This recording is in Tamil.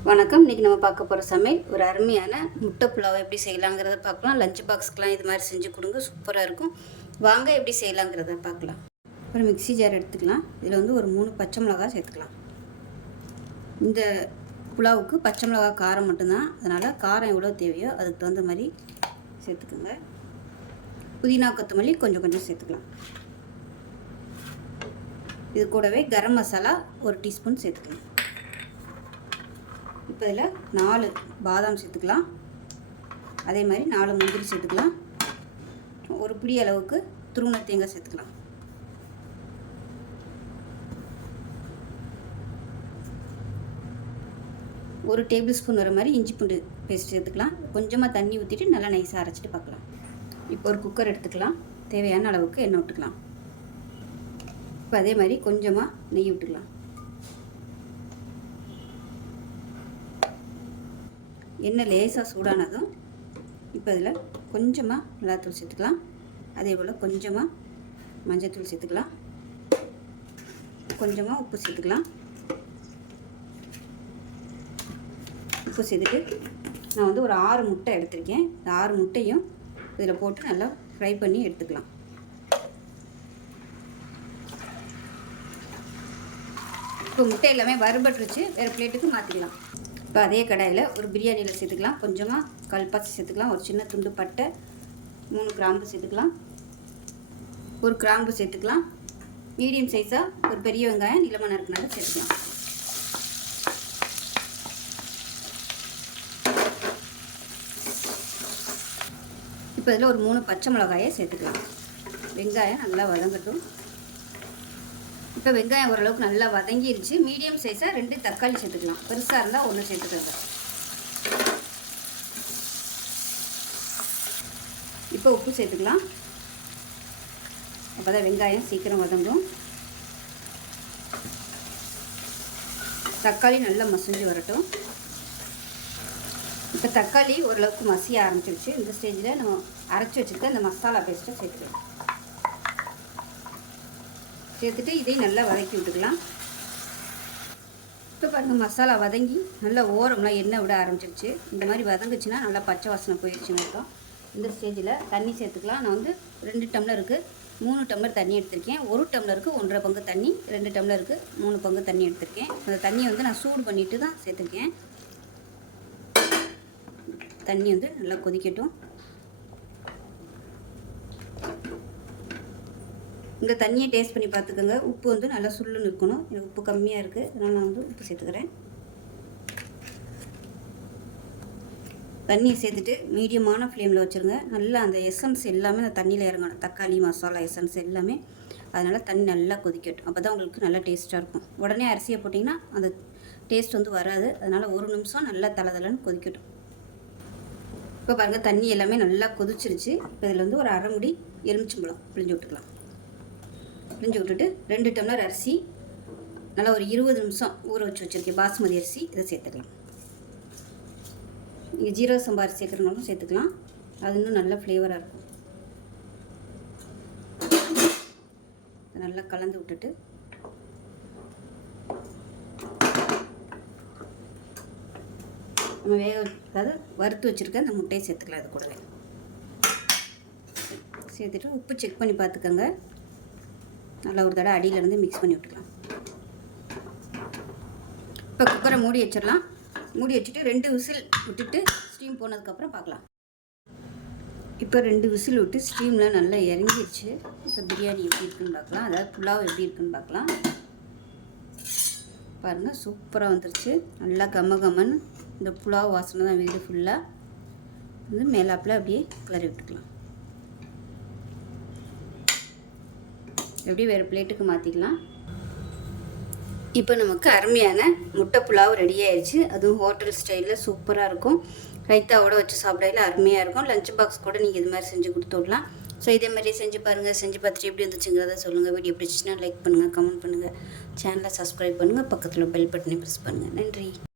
வணக்கம். இன்றைக்கி நம்ம பார்க்க போகிற சமையல் ஒரு அருமையான முட்டை புலாவை எப்படி செய்யலாங்கிறத பார்க்கலாம். லஞ்ச் பாக்ஸ்க்கெலாம் இது மாதிரி செஞ்சு கொடுங்க, சூப்பராக இருக்கும். வாங்க எப்படி செய்யலாங்கிறத பார்க்கலாம். ஒரு மிக்ஸி ஜார் எடுத்துக்கலாம். இதில் வந்து ஒரு 3 பச்சை மிளகாய் சேர்த்துக்கலாம். இந்த புலாவுக்கு பச்சை மிளகாய் காரம் மட்டும்தான், அதனால் காரம் எவ்வளோ தேவையோ அதுக்கு தகுந்த மாதிரி சேர்த்துக்குங்க. புதினா கொத்தமல்லி கொஞ்சம் கொஞ்சம் சேர்த்துக்கலாம். இது கூடவே கரம் மசாலா 1 டீஸ்பூன் சேர்த்துக்கலாம். இப்போ இதில் 4 பாதாம் சேர்த்துக்கலாம். அதே மாதிரி 4 முந்திரி சேர்த்துக்கலாம். ஒரு பிடி அளவுக்கு துருவன தேங்காய் சேர்த்துக்கலாம். ஒரு டேபிள் ஸ்பூன் வர மாதிரி இஞ்சி பூண்டு பேஸ்ட் சேர்த்துக்கலாம். கொஞ்சமாக தண்ணி ஊற்றிட்டு நல்லா நைஸாக அரைச்சிட்டு பார்க்கலாம். இப்போ ஒரு குக்கர் எடுத்துக்கலாம். தேவையான அளவுக்கு எண்ணெய் விட்டுக்கலாம். இப்போ அதே மாதிரி கொஞ்சமாக நெய் விட்டுக்கலாம். எண்ணெய் லேசாக சூடானதும் இப்போ இதில் கொஞ்சமாக மிளகாத்தூள் சேர்த்துக்கலாம். அதே போல் கொஞ்சமாக மஞ்சள்தூள் சேர்த்துக்கலாம். கொஞ்சமாக உப்பு சேர்த்துக்கலாம். உப்பு சேர்த்துட்டு நான் வந்து ஒரு 6 முட்டை எடுத்திருக்கேன். இந்த 6 முட்டையும் இதில் போட்டு நல்லா ஃப்ரை பண்ணி எடுத்துக்கலாம். இப்போ முட்டை எல்லாமே வறுபட்டுருச்சு, வேறு பிளேட்டுக்கு மாற்றிக்கலாம். இப்போ அதே கடாயில் ஒரு பிரியாணியில் சேர்த்துக்கலாம். கொஞ்சமாக கல்பாசி சேர்த்துக்கலாம். ஒரு சின்ன துண்டு பட்டை, 3 கிராம்பு சேர்த்துக்கலாம். ஒரு கிராம்பு சேர்த்துக்கலாம். மீடியம் சைஸாக ஒரு பெரிய வெங்காயம் நீளமாக நறுக்குனால சேர்த்துக்கலாம். இப்போ இதில் ஒரு 3 பச்சை மிளகாயை சேர்த்துக்கலாம். வெங்காயம் நல்லா வதங்கட்டும். இப்போ வெங்காயம் ஓரளவுக்கு நல்லா வதங்கிருச்சு. மீடியம் சைஸாக 2 தக்காளி சேர்த்துக்கலாம். பெருசாக இருந்தால் 1 சேர்த்துக்கோங்க. இப்போ உப்பு சேர்த்துக்கலாம். அப்போ தான் வெங்காயம் சீக்கிரம் வதங்கும். தக்காளி நல்லா மசிஞ்சு வரட்டும். இப்போ தக்காளி ஓரளவுக்கு மசிய ஆரம்பிச்சிருச்சு. இந்த ஸ்டேஜில் நம்ம அரைச்சி வச்சுருக்க இந்த மசாலா பேஸ்ட்டை சேர்த்துக்கலாம். சேர்த்துட்டு இதையும் நல்லா வதக்கி விட்டுக்கலாம். இப்போ பாருங்கள், மசாலா வதங்கி நல்லா ஓரம்லாம் எண்ணெய் விட ஆரம்பிச்சிருச்சு. இந்த மாதிரி வதங்குச்சுன்னா நல்லா பச்சை வாசனை போயிடுச்சுன்னு அர்த்தம். இந்த ஸ்டேஜில் தண்ணி சேர்த்துக்கலாம். நான் வந்து 2 டம்ளருக்கு 3 டம்ளர் தண்ணி எடுத்திருக்கேன். 1 டம்ளருக்கு 1.5 பங்கு தண்ணி, 2 டம்ளருக்கு 3 பங்கு தண்ணி எடுத்திருக்கேன். அந்த தண்ணியை வந்து நான் சூடு பண்ணிவிட்டு தான் சேர்த்துருக்கேன். தண்ணி வந்து நல்லா கொதிக்கட்டும். இந்த தண்ணியை டேஸ்ட் பண்ணி பார்த்துக்கோங்க. உப்பு வந்து நல்லா சுள்ளுன்னு இருக்கணும். எனக்கு உப்பு கம்மியாக இருக்குது, அதனால் நான் வந்து உப்பு சேர்த்துக்கிறேன். தண்ணியை சேர்த்துட்டு மீடியமான ஃப்ளேமில் வச்சுருங்க. நல்லா அந்த எசன்ஸ் எல்லாமே அந்த தண்ணியில் இறங்கணும். தக்காளி மசாலா எசன்ஸ் எல்லாமே. அதனால் தண்ணி நல்லா கொதிக்கட்டும். அப்போ தான் உங்களுக்கு நல்லா டேஸ்ட்டாக இருக்கும். உடனே அரிசியை போட்டிங்கன்னா அந்த டேஸ்ட் வந்து வராது. அதனால் 1 நிமிஷம் நல்லா தளதளன்னு கொதிக்கட்டும். இப்போ பாருங்கள், தண்ணி எல்லாமே நல்லா கொதிச்சிருச்சு. இப்போ இதில் வந்து ஒரு 1/2 முடி எலுமிச்சம்பழம் பிழிஞ்சு விட்டுக்கலாம். பிழிஞ்சு விட்டுட்டு 2 டம்ளர் அரிசி நல்லா ஒரு 20 நிமிஷம் ஊற வச்சு வச்சுருக்கேன். பாஸ்மதி அரிசி இதை சேர்த்துக்கலாம். நீங்கள் ஜீரக சம்பா அரிசி சேர்க்குறனாலும் சேர்த்துக்கலாம். அது இன்னும் நல்ல ஃப்ளேவராக இருக்கும். நல்லா கலந்து விட்டுட்டு நம்ம அதாவது வறுத்து வச்சுருக்க அந்த முட்டையை சேர்த்துக்கலாம். அது கூடவே சேர்த்துட்டு உப்பு செக் பண்ணி பார்த்துக்கோங்க. நல்லா ஒரு தடவை அடியிலேருந்து மிக்ஸ் பண்ணி விட்டுக்கலாம். இப்போ குக்கரை மூடி வச்சிடலாம். மூடி வச்சுட்டு 2 விசில் விட்டுட்டு ஸ்டீம் போனதுக்கப்புறம் பார்க்கலாம். இப்போ 2 விசில் விட்டு ஸ்டீம்லாம் நல்லா இறங்கிடுச்சு. இப்போ பிரியாணி எப்படி இருக்குன்னு பார்க்கலாம். அதாவது புலாவ் எப்படி இருக்குன்னு பார்க்கலாம். பாருங்கள், சூப்பராக வந்துருச்சு. நல்லா கம்மன்னு இந்த புலாவ் வாசனை தான் வீடு ஃபுல்லாக வந்து மேலாப்பில் அப்படியே கிளறி விட்டுக்கலாம். எப்படி வேறு பிளேட்டுக்கு மாற்றிக்கலாம். இப்போ நமக்கு அருமையான முட்டை புலாவ் ரெடி ஆயிடுச்சு. அதுவும் ஹோட்டல் ஸ்டைலில் சூப்பராக இருக்கும். ரைத்தாவோடு வச்சு சாப்பிடையில அருமையாக இருக்கும். லஞ்ச் பாக்ஸ் கூட நீங்கள் இது மாதிரி செஞ்சு கொடுத்து விடலாம். ஸோ இதே மாதிரி செஞ்சு பாருங்கள். செஞ்சு பார்த்துட்டு எப்படி வந்துச்சுங்கிறத சொல்லுங்கள். வீடியோ பிடிச்சின்னா லைக் பண்ணுங்கள், கமெண்ட் பண்ணுங்கள், சேனலை சப்ஸ்கிரைப் பண்ணுங்கள், பக்கத்தில் பெல் பட்டனை ப்ரெஸ் பண்ணுங்கள். நன்றி.